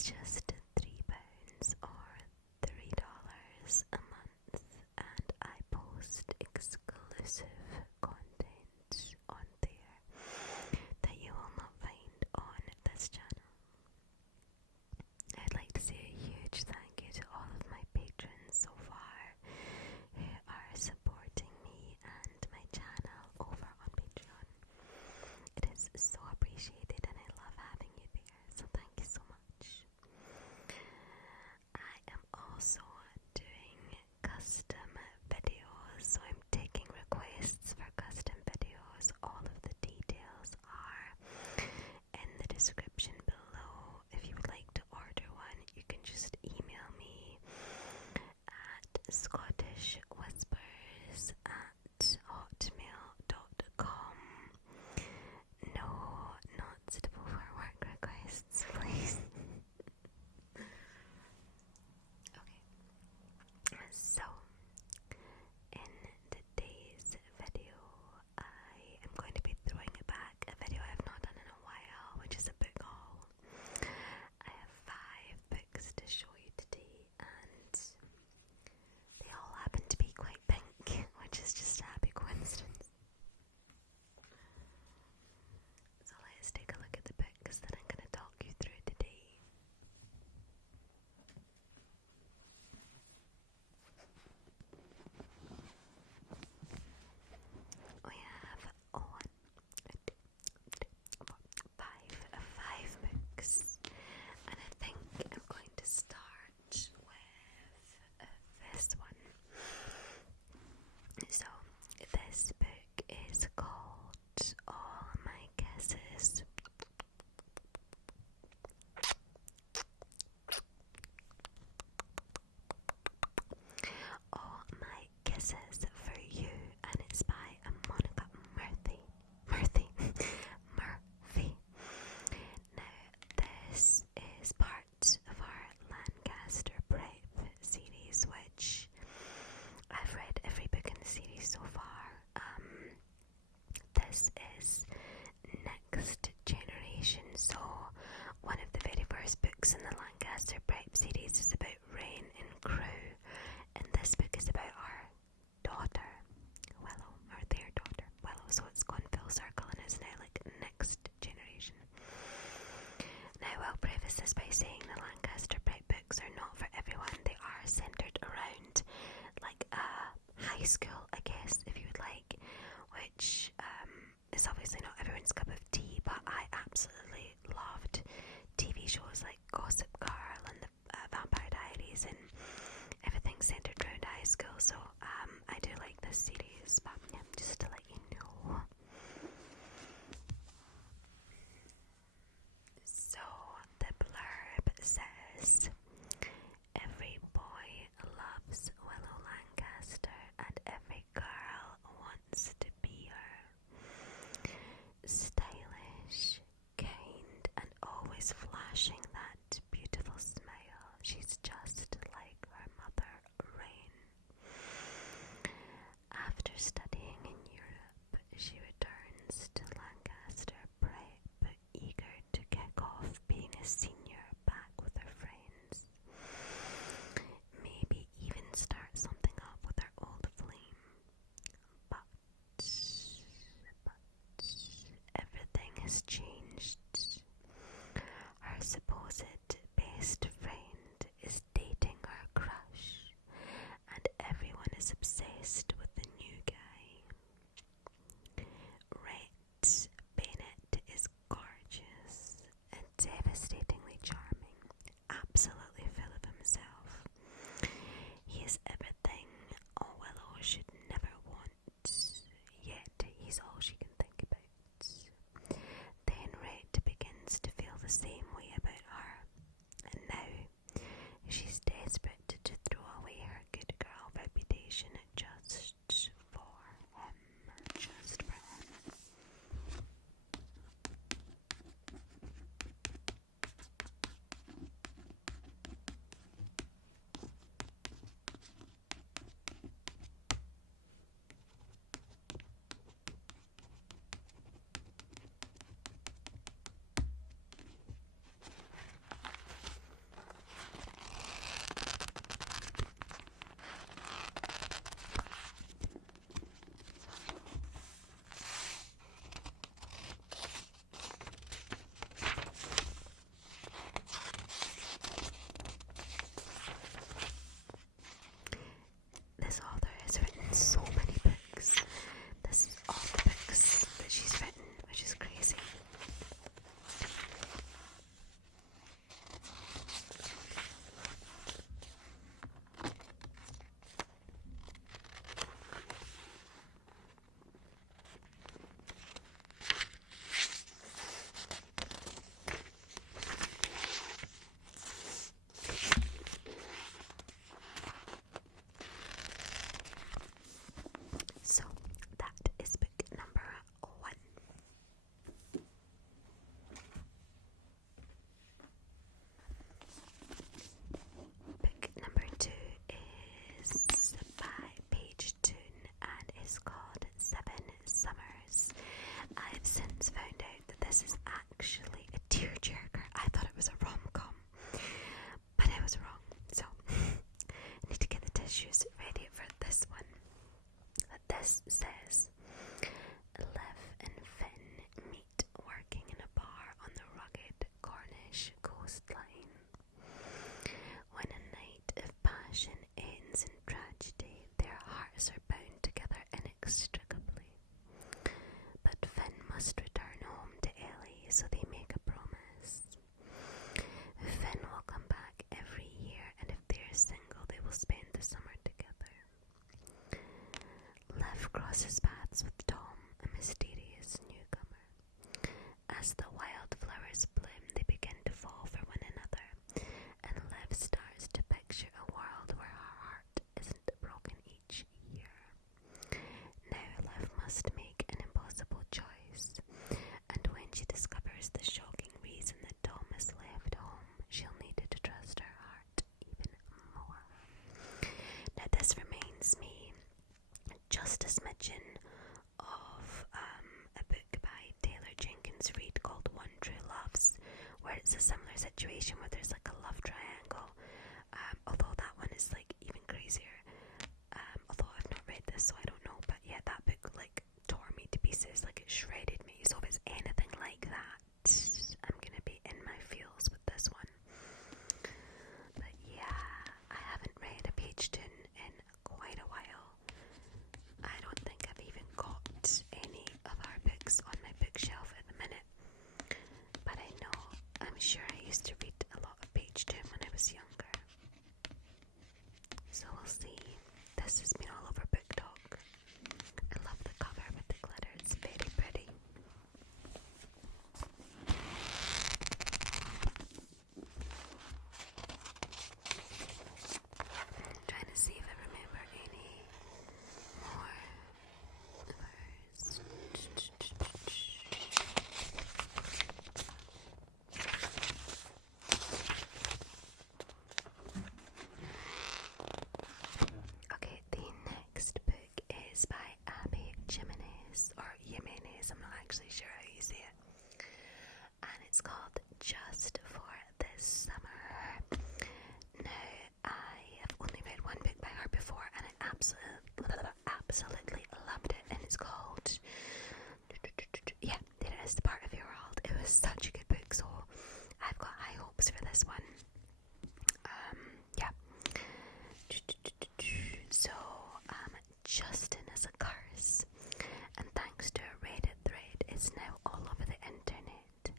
It's just £3 or $3 a month, and I post exclusive content on there that you will not find on this channel. I'd like to say a huge thank you to all of my patrons so far who are supporting me and my channel over on Patreon. It is so appreciated and I love having you there, so thank you so much. This says, Liv and Finn meet working in a bar on the rugged Cornish coastline. When a night of passion ends in tragedy, their hearts are bound together inextricably. But Finn must return home to Ellie, so they make a promise. Finn will come back every year, and if they are single, they will spend the summer together. Liv crosses paths with Tom, a mysterious newcomer. As the wildflowers bloom, they begin to fall for one another, and Liv starts to picture a world where her heart isn't broken each year. Now Liv must make an impossible choice, and when she discovers the shocking reason that Tom has left home, she'll need to trust her heart even more. Now this reminds me just a smidgen of a book by Taylor Jenkins Reid called One True Loves, where it's a similar situation where there's like a love triangle, although that one is like even crazier, although I've not read this so I don't know, but yeah, that book like tore me to pieces, like it shredded me, so if it's anything like that, I'm gonna be in my feels with this one. But yeah, I haven't read a page turn in quite a while. I don't think I've even got any of our books on my bookshelf at the minute, but I'm sure I used to read a lot of page turn when I was younger. So we'll see. This has been all over Book Talk. I love the cover with the glitter, it's very pretty. I'm trying to see if I remember any more of hers. Okay, the next book is by Abby Jimenez, or Jimenez, I'm not actually sure how you say it. And it's called Just for This Summer. Now, I have only read one book by her before, and I absolutely loved it, and it's called, yeah, there it is, The Part of Your World. It was such a good book, so I've got high hopes for this one. Yeah. So, Justin is a curse, and thanks to a Reddit thread, it's now all over the internet.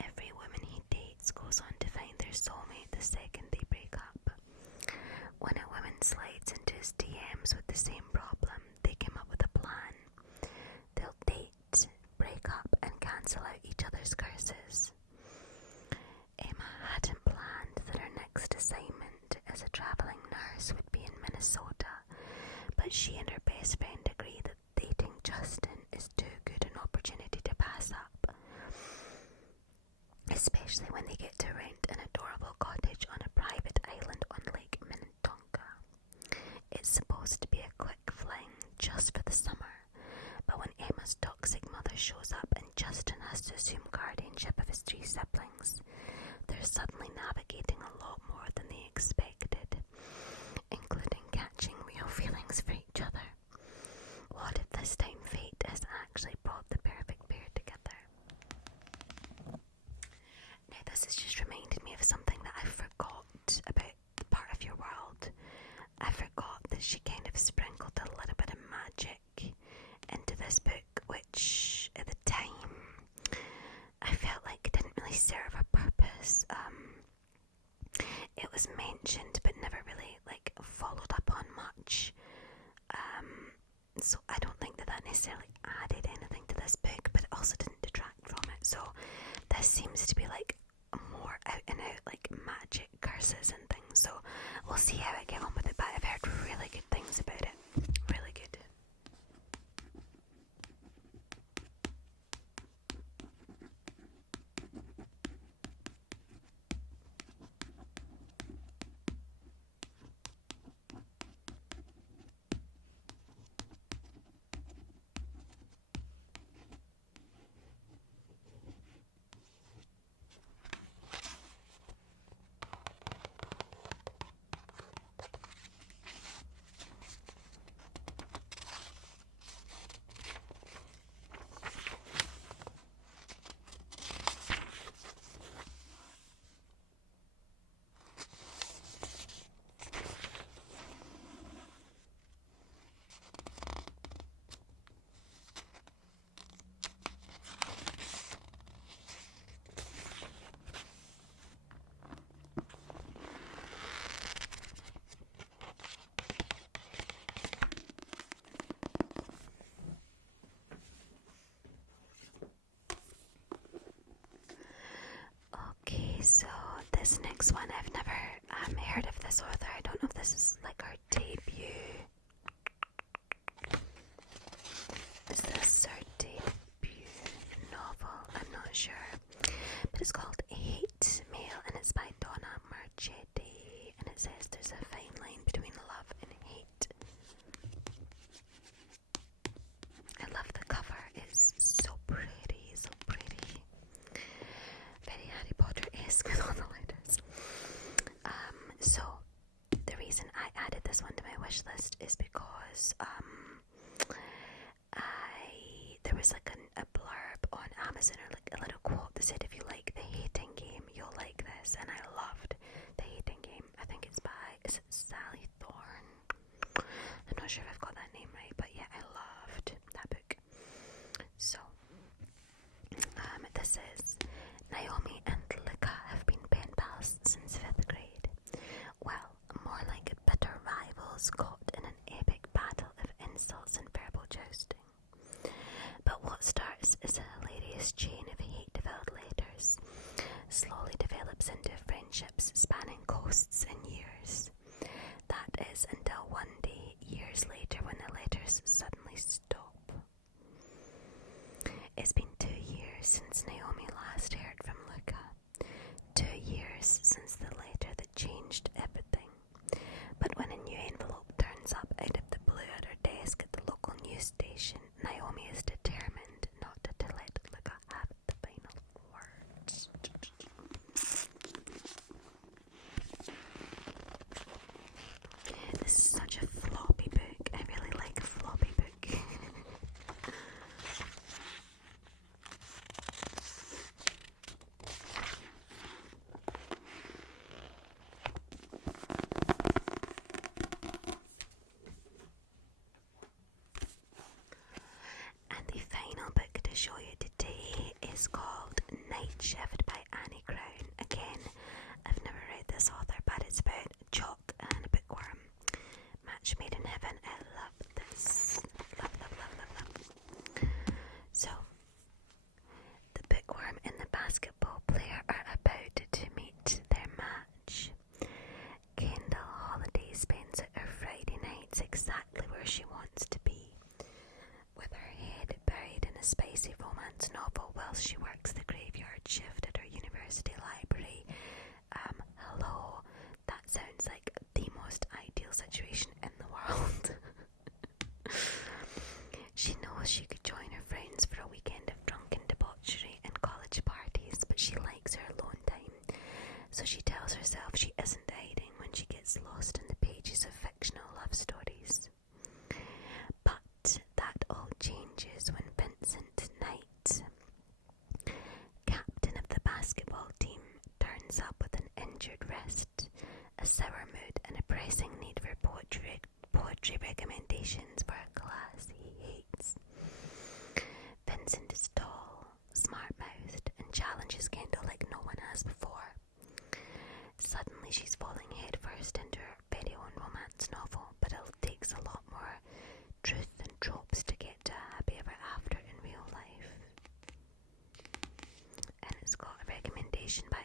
Every woman he dates goes on to find their soulmate the second they break up. When a woman slides into his DMs with the same problem, they come up with a plan. They'll date, break up, and cancel out each other's curses. Emma hadn't planned that her next assignment as a travelling nurse would be in Minnesota, but she and her best friend agree that dating Justin is too good an opportunity to pass up, especially when they get to rent an adorable cottage on a private island on Lake Minnetonka. It's supposed to be a quick fling just for the summer, but when Emma's toxic mother shows up and Justin has to assume guardianship of his 3 siblings, they're suddenly navigating a lot more than they expected, including catching real feelings for each other. What if this time fate has actually brought the perfect pair together? Now this has just reminded me of something that I forgot about The Part of Your World. I forgot that she kind of sprinkled a little bit of magic into this book, which at the time I felt like didn't really serve a purpose. It was mentioned but never really like followed up on much. So I don't think that necessarily added anything to this book, but it also didn't detract from it. So this seems to be like more out and out like magic curses and things. So we'll see how I get on with it, but I've heard really good things about it. Really good. next one, I've never heard of this author. I don't know if this is like her debut. Is this her debut novel? I'm not sure. But it's called Hate Mail, and it's by Donna Marchetti, and it says there's a fine line between love and hate. I love the cover. It's so pretty, so pretty. Very Harry Potter-esque with all the letters. So the reason I added this one to my wish list is because there was like a blurb on Amazon, or like a little quote that said, if you like The Hating Game, you'll like this, and I loved The Hating Game. I think it's by, is it Sally Thorne? I'm not sure if I've got that name right, but yeah, I loved that book. So this is Naomi and Luca have been pen pals since 5th grade. Well, more like bitter rivals caught in an epic battle of insults and verbal jousting. But what starts as a hilarious chain of hate-filled letters slowly develops into friendships spanning coasts and years. That is until one day, years later, when the letters suddenly stop. It's been 2 years since Naomi last heard from Luca. 2 years since the letter that changed everything. But when a new envelope turns up out of the blue at her desk at the local news station, Naomi is determined not to let Luca have the final words. This is such a floppy book. I really like a floppy book. And the final book to show you today is called Night Shift by Annie Crown. Again, I've never read this author, but it's about chalk and a bookworm. Match made in heaven. I love this. Love, love, love, love, love. So, the bookworm and the basketball player are about to meet their match. Kendall Holiday spends her Friday nights exactly where she wants to be, with her head buried in a spicy romance novel whilst she works the graveyard shift at her university library. Hello, that sounds like the most ideal situation in the world. She knows she could join her friends for a weekend of drunken debauchery and college parties, but she likes her alone time, so she tells herself she isn't hiding when she gets lost in the pages of fictional love stories. But that all changes when Vincent Knight, captain of the basketball team, turns up with an injured wrist, a sour mood, and a pressing need for poetry recommendations for a class he hates. Vincent is tall, smart-mouthed, and challenges Kendall like no one has before. Suddenly she's falling headfirst into her very own romance novel, but it takes a lot more truth and tropes to get to a happy ever after in real life. And it's got a recommendation by